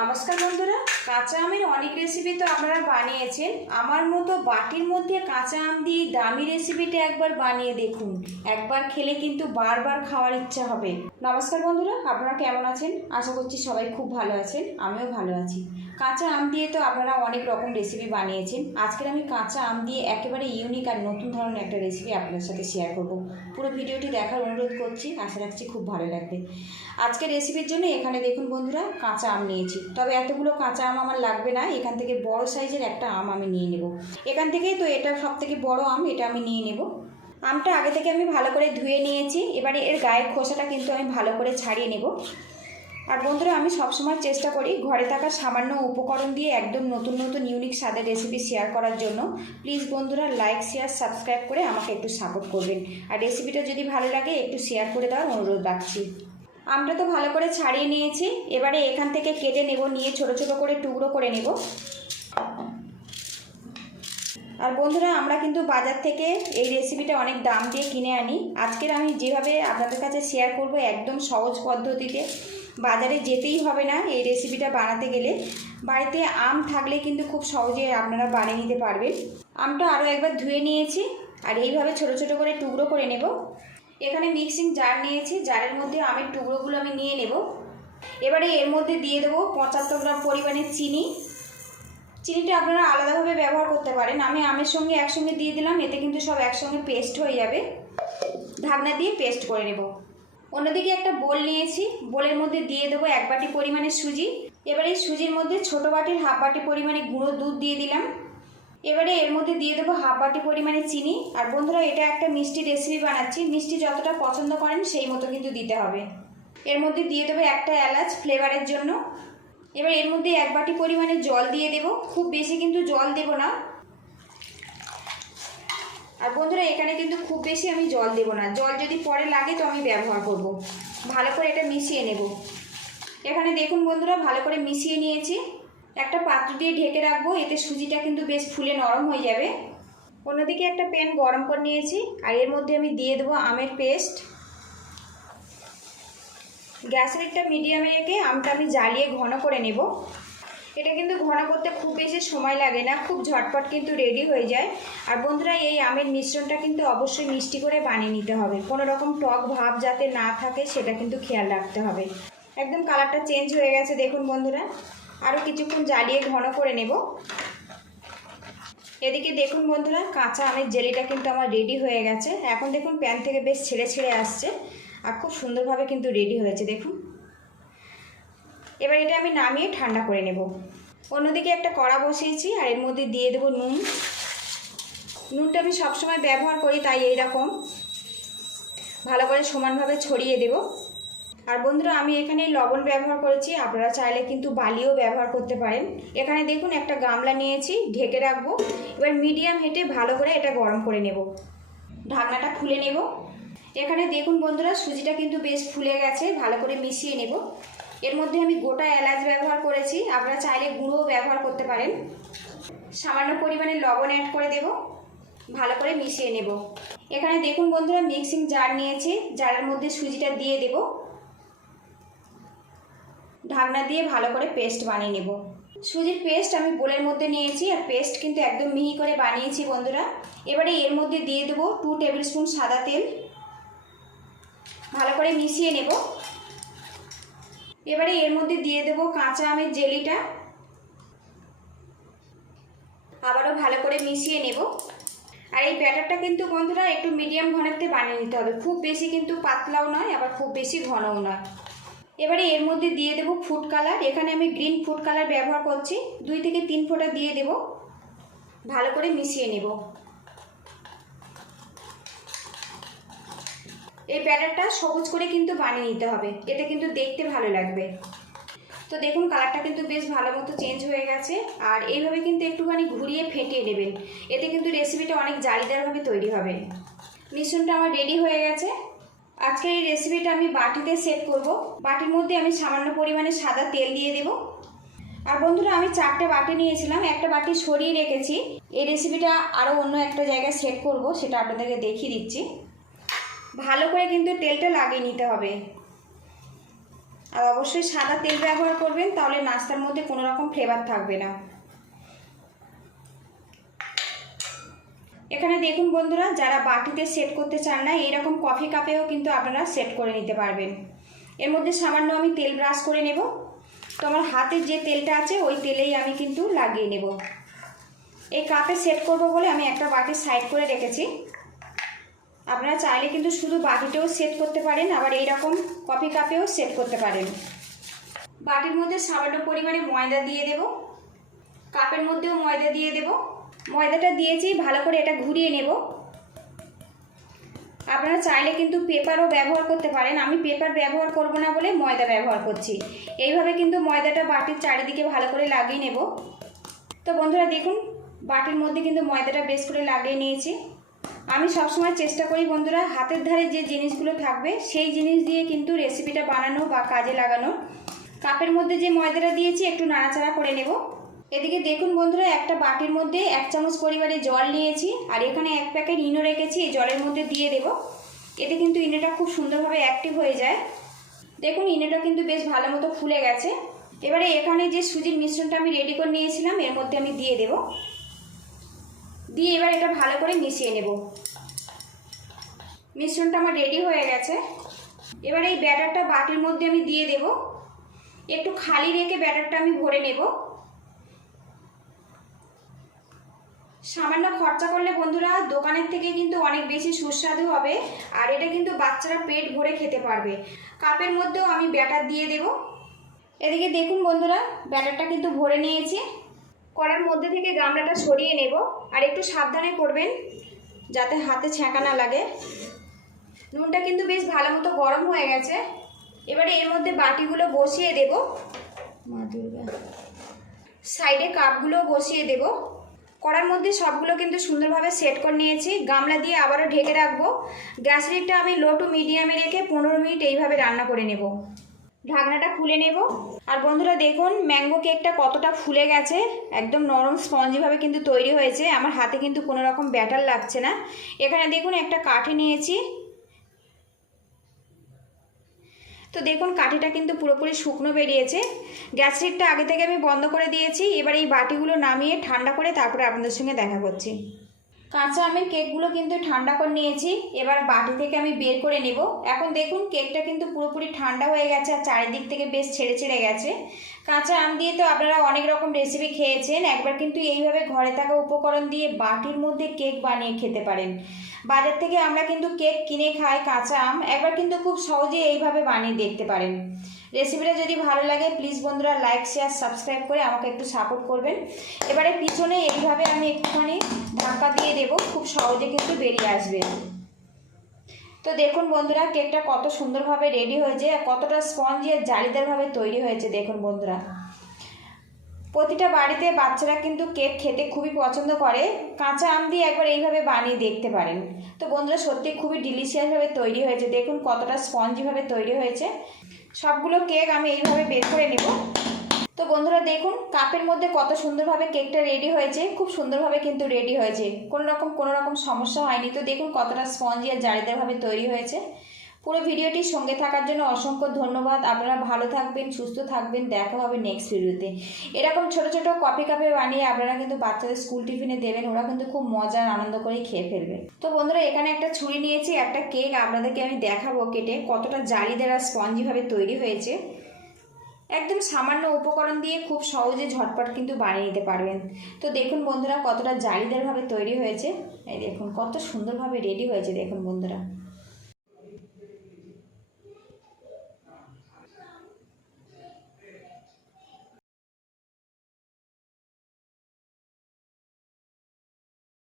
নমস্কার বন্ধুরা, কাঁচা আমের অনেক রেসিপি তো আপনারা বানিয়েছেন। আমার মতো বাটির মধ্যে কাঁচা আম দিয়ে দামি রেসিপিটা একবার বানিয়ে দেখুন। একবার খেলে কিন্তু বারবার খাওয়ার ইচ্ছা হবে। নমস্কার বন্ধুরা, আপনারা কেমন আছেন? আশা করছি সবাই খুব ভালো আছেন, আমিও ভালো আছি। কাঁচা আম দিয়ে তো আপনারা অনেক রকম রেসিপি বানিয়েছেন। আজকের আমি কাঁচা আম দিয়ে একেবারে ইউনিক আর নতুন ধরনের একটা রেসিপি আপনাদের সাথে শেয়ার করব। পুরো ভিডিওটি দেখার অনুরোধ করছি, আশা রাখছি খুব ভালো লাগবে। আজকের রেসিপির জন্য এখানে দেখুন বন্ধুরা, কাঁচা আম নিয়েছি। তবে এতগুলো কাঁচা আম আমার লাগবে না, এখান থেকে বড় সাইজের একটা আম আমি নিয়ে নেব। এখান থেকেই তো এটা সব থেকে বড় আম, এটা আমি নিয়ে নেব। আমটা আগে থেকে আমি ভালো করে ধুয়ে নিয়েছি। এবারে এর গায়ের খোসাটা কিন্তু আমি ভালো করে ছাড়িয়ে নেব। আর বন্ধুরা, আমি সবসময় চেষ্টা করি ঘরে থাকা সামান্য উপকরণ দিয়ে একদম নতুন নতুন ইউনিক স্বাদের রেসিপি শেয়ার করার জন্য। প্লিজ বন্ধুরা, লাইক শেয়ার সাবস্ক্রাইব করে আমাকে একটু সাপোর্ট করবেন। আর রেসিপিটা যদি ভালো লাগে একটু শেয়ার করে দেওয়ার অনুরোধ রাখছি। আমটা তো ভালো করে ছাড়িয়ে নিয়েছি। এবারে এখান থেকে কেটে নেব, নিয়ে ছোট ছোট করে টুকরো করে নেব। আর বন্ধুরা, আমরা কিন্তু বাজার থেকে এই রেসিপিটা অনেক দাম দিয়ে কিনে আনি। আজকের আমি যেভাবে আপনাদের কাছে শেয়ার করব একদম সহজ পদ্ধতিতে, বাজারে যেতেই হবে না এই রেসিপিটা বানাতে গেলে। বাড়িতে আম থাকলে কিন্তু খুব সহজে আপনারা বানিয়ে নিতে পারবেন। আমটা আরও একবার ধুয়ে নিয়েছি আর এইভাবে ছোট ছোট করে টুকরো করে নেব। এখানে মিক্সিং জার নিয়েছি, জারের মধ্যে আমের টুকরোগুলো আমি নিয়ে নেব। এবারে এর মধ্যে দিয়ে দেবো 75 গ্রাম পরিমাণে চিনি। চিনিটা আপনারা আলাদাভাবে ব্যবহার করতে পারেন, আমি আমের সঙ্গে একসঙ্গে দিয়ে দিলাম, এতে কিন্তু সব একসঙ্গে পেস্ট হয়ে যাবে। ঢাকনা দিয়ে পেস্ট করে নেব। অন্যদিকে একটা বোল নিয়েছি, বোলের মধ্যে দিয়ে দেবো 1 বাটি পরিমাণে সুজি। এবারে এই সুজির মধ্যে ছোটো বাটির হাফ বাটি পরিমাণে গুঁড়ো দুধ দিয়ে দিলাম। এবারে এর মধ্যে দিয়ে দেবো হাফ বাটি পরিমাণে চিনি। আর বন্ধুরা, এটা একটা মিষ্টি রেসিপি বানাচ্ছি, মিষ্টি যতটা পছন্দ করেন সেই মতো কিন্তু দিতে হবে। এর মধ্যে দিয়ে দেবো একটা এলাচ ফ্লেভারের জন্য। এবার এর মধ্যে 1 বাটি পরিমাণে জল দিয়ে দেব, খুব বেশি কিন্তু জল দেব না। আর বন্ধুরা, এখানে কিন্তু খুব বেশি আমি জল দেব না, জল যদি পরে লাগে তো আমি ব্যবহার করব। ভালো করে এটা মিশিয়ে নেব। এখানে দেখুন বন্ধুরা, ভালো করে মিশিয়ে নিয়েছি। একটা পাত্র দিয়ে ঢেকে রাখবো, এতে সুজিটা কিন্তু বেশ ফুলে নরম হয়ে যাবে। অন্যদিকে একটা প্যান গরম করে নিয়েছি আর এর মধ্যে আমি দিয়ে দেবো আমের পেস্ট। গ্যাসের একটা মিডিয়ামে রেখে আমটা আমি জ্বালিয়ে ঘন করে নেব। এটা কিন্তু ঘন করতে খুব বেশি সময় লাগে না, খুব ঝটপট কিন্তু রেডি হয়ে যায়। আর বন্ধুরা, এই আমের মিশ্রণটা কিন্তু অবশ্যই মিষ্টি করে বানিয়ে নিতে হবে, কোনো রকম টক ভাব যাতে না থাকে সেটা কিন্তু খেয়াল রাখতে হবে। একদম কালারটা চেঞ্জ হয়ে গেছে দেখুন বন্ধুরা, আরও কিছুক্ষণ জ্বালিয়ে ঘন করে নেব। এদিকে দেখুন বন্ধুরা, কাঁচা আমের জেলিটা কিন্তু আমার রেডি হয়ে গেছে। এখন দেখুন প্যান থেকে বেশ ছেড়ে ছেড়ে আসছে আর খুব সুন্দরভাবে কিন্তু রেডি হয়েছে দেখুন। এবার এটা আমি নামিয়ে ঠান্ডা করে নেব। অন্যদিকে একটা কড়া বসিয়েছি আর এর মধ্যে দিয়ে দেবো নুন। নুনটা আমি সবসময় ব্যবহার করি, তাই এইরকম ভালো করে সমানভাবে ছড়িয়ে দেব। আর বন্ধুরা, আমি এখানে লবণ ব্যবহার করেছি, আপনারা চাইলে কিন্তু বালিও ব্যবহার করতে পারেন। এখানে দেখুন একটা গামলা নিয়েছি, ঢেকে রাখবো। এবার মিডিয়াম হিটে ভালো করে এটা গরম করে নেব। ঢাকনাটা খুলে নেব। এখানে দেখুন বন্ধুরা, সুজিটা কিন্তু বেশ ফুলে গেছে, ভালো করে মিশিয়ে নেব। এর মধ্যে আমি গোটা এলাচ ব্যবহার করেছি, আপনারা চাইলে গুঁড়োও ব্যবহার করতে পারেন। সামান্য পরিমাণে লবণ অ্যাড করে দেব, ভালো করে মিশিয়ে নেব। এখানে দেখুন বন্ধুরা, মিক্সিং জার নিয়েছি, জারের মধ্যে সুজিটা দিয়ে দেব। ঢাকনা দিয়ে ভালো করে পেস্ট বানিয়ে নেব। সুজির পেস্ট আমি বোলের মধ্যে নিয়েছি আর পেস্ট কিন্তু একদম মিহি করে বানিয়েছি বন্ধুরা। এবারে এর মধ্যে দিয়ে দেবো 2 টেবিল স্পুন সাদা তেল, ভালো করে মিশিয়ে নেব। এবারে এর মধ্যে দিয়ে দেবো কাঁচা আমের জেলিটা, আবারও ভালো করে মিশিয়ে নেব। আর এই ব্যাটারটা কিন্তু বন্ধুরা একটু মিডিয়াম ঘনত্বে বানিয়ে নিতে হবে, খুব বেশি কিন্তু পাতলাও নয় আবার খুব বেশি ঘনও নয়। এবারে এর মধ্যে দিয়ে দেবো ফুড কালার, এখানে আমি গ্রিন ফুড কালার ব্যবহার করছি, 2 থেকে 3 ফোঁটা দিয়ে দেব, ভালো করে মিশিয়ে নেব। এই ব্যাটারটা সবুজ করে কিন্তু বানিয়ে নিতে হবে, এতে কিন্তু দেখতে ভালো লাগবে। তো দেখুন কালারটা কিন্তু বেশ ভালো মতো চেঞ্জ হয়ে গেছে। আর এইভাবে কিন্তু একটুখানি ঘুরিয়ে ফেটিয়ে নেবেন, এতে কিন্তু রেসিপিটা অনেক জালিদারভাবে তৈরি হবে। মিশ্রণটা আমার রেডি হয়ে গেছে। আজকের এই রেসিপিটা আমি বাটিতে সেট করব। বাটির মধ্যে আমি সামান্য পরিমাণে সাদা তেল দিয়ে দেব। আর বন্ধুরা, আমি 4টে বাটি নিয়েছিলাম, একটা বাটি সরিয়ে রেখেছি। এই রেসিপিটা আরও অন্য একটা জায়গায় সেট করব, সেটা আপনাদেরকে দেখিয়ে দিচ্ছি। ভালো করে কিন্তু তেলটা লাগিয়ে নিতে হবে। আর অবশ্যই সাদা তেল ব্যবহার করবেন, তাহলে নাস্তার মধ্যে কোনো রকম ফ্লেভার থাকবে না। এখানে দেখুন বন্ধুরা, যারা বাটিতে সেট করতে চান না, এরকম কফি কাপেও কিন্তু আপনারা সেট করে নিতে পারবেন। এর মধ্যে সামান্য আমি তেল ব্রাশ করে নেব। তো আমার হাতের যে তেলটা আছে ওই তেলেই আমি কিন্তু লাগিয়ে নেব। এই কাপে সেট করব বলে আমি একটা বাটি সাইড করে রেখেছি। আপনারা চাইলে কিন্তু শুধু বাটিতেও সেট করতে পারেন, আবার এইরকম কফি কাপেও সেট করতে পারেন। বাটির মধ্যে সামান্য পরিমাণে ময়দা দিয়ে দেব, কাপের মধ্যেও ময়দা দিয়ে দেব। ময়দাটা দিয়েছি, ভালো করে এটা ঘুরিয়ে নেব। আপনারা চাইলে কিন্তু পেপারও ব্যবহার করতে পারেন, আমি পেপার ব্যবহার করব না বলে ময়দা ব্যবহার করছি। এইভাবে কিন্তু ময়দাটা বাটির চারিদিকে ভালো করে লাগিয়ে নেব। তো বন্ধুরা দেখুন, বাটির মধ্যে কিন্তু ময়দাটা বেশ করে লাগিয়ে নিয়েছি। আমি সবসময় চেষ্টা করি বন্ধুরা, হাতের ধারে যে জিনিসগুলো থাকবে সেই জিনিস দিয়ে কিন্তু রেসিপিটা বানানো বা কাজে লাগানো। কাপের মধ্যে যে ময়দাটা দিয়েছি একটু নাড়াচাড়া করে নেব। এদিকে দেখুন বন্ধুরা, একটা বাটির মধ্যে 1 চামচ পরিমাণে জল নিয়েছি, আর এখানে 1 প্যাকেট ইনো রেখেছি, এই জলের মধ্যে দিয়ে দেব। এতে কিন্তু ইনোটা খুব সুন্দরভাবে অ্যাক্টিভ হয়ে যায়। দেখুন ইনোটা কিন্তু বেশ ভালো মতো ফুলে গেছে। এবারে এখানে যে সুজির মিশ্রণটা আমি রেডি করে নিয়েছিলাম এর মধ্যে আমি দিয়ে দেব। দিয়ে এবার এটা ভালো করে মিশিয়ে নেব। মিশ্রণটা আমার রেডি হয়ে গেছে। এবার এই ব্যাটারটা বাটির মধ্যে আমি দিয়ে দেব। একটু খালি রেখে ব্যাটারটা আমি ভরে নেব। সামান্য খরচা করলে বন্ধুরা দোকানের থেকে কিন্তু অনেক বেশি সুস্বাদু হবে, আর এটা কিন্তু বাচ্চারা পেট ভরে খেতে পারবে। কাপের মধ্যেও আমি ব্যাটার দিয়ে দেব। এদিকে দেখুন বন্ধুরা, ব্যাটারটা কিন্তু ভরে নিয়েছি। কড়ার মধ্যে থেকে গামলাটা সরিয়ে নেব, আর একটু সাবধানে করবেন যাতে হাতে ছ্যাঁকা না লাগে। নুনটা কিন্তু বেশ ভালো মতো গরম হয়ে গেছে। এবারে এর মধ্যে বাটিগুলো বসিয়ে দেব। মা দুর্গা। সাইডে কাপগুলো বসিয়ে দেব। কড়ার মধ্যে সবগুলো কিন্তু সুন্দরভাবে সেট করে নিয়েছি। গামলা দিয়ে আবারও ঢেকে রাখবো। গ্যাস লিডটা আমি লো টু মিডিয়ামে রেখে 15 মিনিট এইভাবে রান্না করে নেব। ঢাকনাটা খুলে নেব। আর বন্ধুরা দেখুন ম্যাঙ্গো কেকটা কতটা ফুলে গেছে, একদম নরম স্পঞ্জিভাবে কিন্তু তৈরি হয়েছে। আমার হাতে কিন্তু কোনো রকম ব্যাটার লাগছে না। এখানে দেখুন একটা কাঠি নিয়েছি। তো দেখুন কাঠিটা কিন্তু পুরোপুরি শুকনো বেরিয়েছে। গ্যাস লিডটা আগে থেকে আমি বন্ধ করে দিয়েছি। এবার এই বাটিগুলো নামিয়ে ঠান্ডা করে তারপরে আপনাদের সঙ্গে দেখা করছি। কাঁচা আমের কেকগুলো কিন্তু ঠান্ডা করে নিয়েছি। এবার বাটি থেকে আমি বের করে নেব। এখন দেখুন কেকটা কিন্তু পুরোপুরি ঠান্ডা হয়ে গেছে, আর চারিদিক থেকে বেশ ছেড়ে ছেড়ে গেছে। কাঁচা আম দিয়ে তো আপনারা অনেক রকম রেসিপি খেয়েছেন, একবার কিন্তু এইভাবে ঘরে থাকা উপকরণ দিয়ে বাটির মধ্যে কেক বানিয়ে খেতে পারেন। বাজার থেকে আমরা কিন্তু কেক কিনে খাই কাঁচা আম, একবার কিন্তু খুব সহজে এইভাবে বানিয়ে দেখতে পারেন। রেসিপিটা যদি ভালো লাগে প্লিজ বন্ধুরা লাইক শেয়ার সাবস্ক্রাইব করে আমাকে একটু সাপোর্ট করবেন। এবারে পিছনে এইভাবে আমি একটুখানি ধাক্কা দিয়ে দেব, খুব সহজে কিন্তু বেরিয়ে আসবে। তো দেখুন বন্ধুরা কেকটা কত সুন্দরভাবে রেডি হয়েছে, আর কতটা স্পঞ্জি আর জালিদারভাবে তৈরি হয়েছে। দেখুন বন্ধুরা, প্রতিটা বাড়িতে বাচ্চারা কিন্তু কেক খেতে খুবই পছন্দ করে। কাঁচা আম দিয়ে একবার এইভাবে বানিয়ে দেখতে পারেন। তো বন্ধুরা সত্যি খুবই ডিলিশিয়াসভাবে তৈরি হয়েছে। দেখুন কতটা স্পঞ্জিভাবে তৈরি হয়েছে। সবগুলো কেক আমি এইভাবে বের করে নেব। তো বন্ধুরা দেখুন কাপের মধ্যে কত সুন্দরভাবে কেকটা রেডি হয়েছে, খুব সুন্দরভাবে কিন্তু রেডি হয়েছে, কোনো রকম সমস্যা হয়নি। তো দেখুন কতটা স্পঞ্জি আর জালিদারভাবে তৈরি হয়েছে। পুরো ভিডিওটির সঙ্গে থাকার জন্য অসংখ্য ধন্যবাদ। আপনারা ভালো থাকবেন, সুস্থ থাকবেন, দেখা হবে নেক্সট ভিডিওতে। এরকম ছোট ছোট কফি কাপে বানিয়ে আপনারা কিন্তু বাচ্চাদের স্কুল টিফিনে দেবেন, ওরা কিন্তু খুব মজা আনন্দ করে খেয়ে ফেলবে। তো বন্ধুরা এখানে একটা ছুরি নিয়েছি, একটা কেক আপনাদেরকে আমি দেখাবো কেটে কতটা জালিদার আর স্পঞ্জিভাবে তৈরি হয়েছে। একদম সামান্য উপকরণ দিয়ে খুব সহজে ঝটপট কিন্তু বানিয়ে নিতে পারবেন। তো দেখুন বন্ধুরা কতটা জালিদারভাবে তৈরি হয়েছে। এই দেখুন কত সুন্দরভাবে রেডি হয়েছে। দেখুন বন্ধুরা।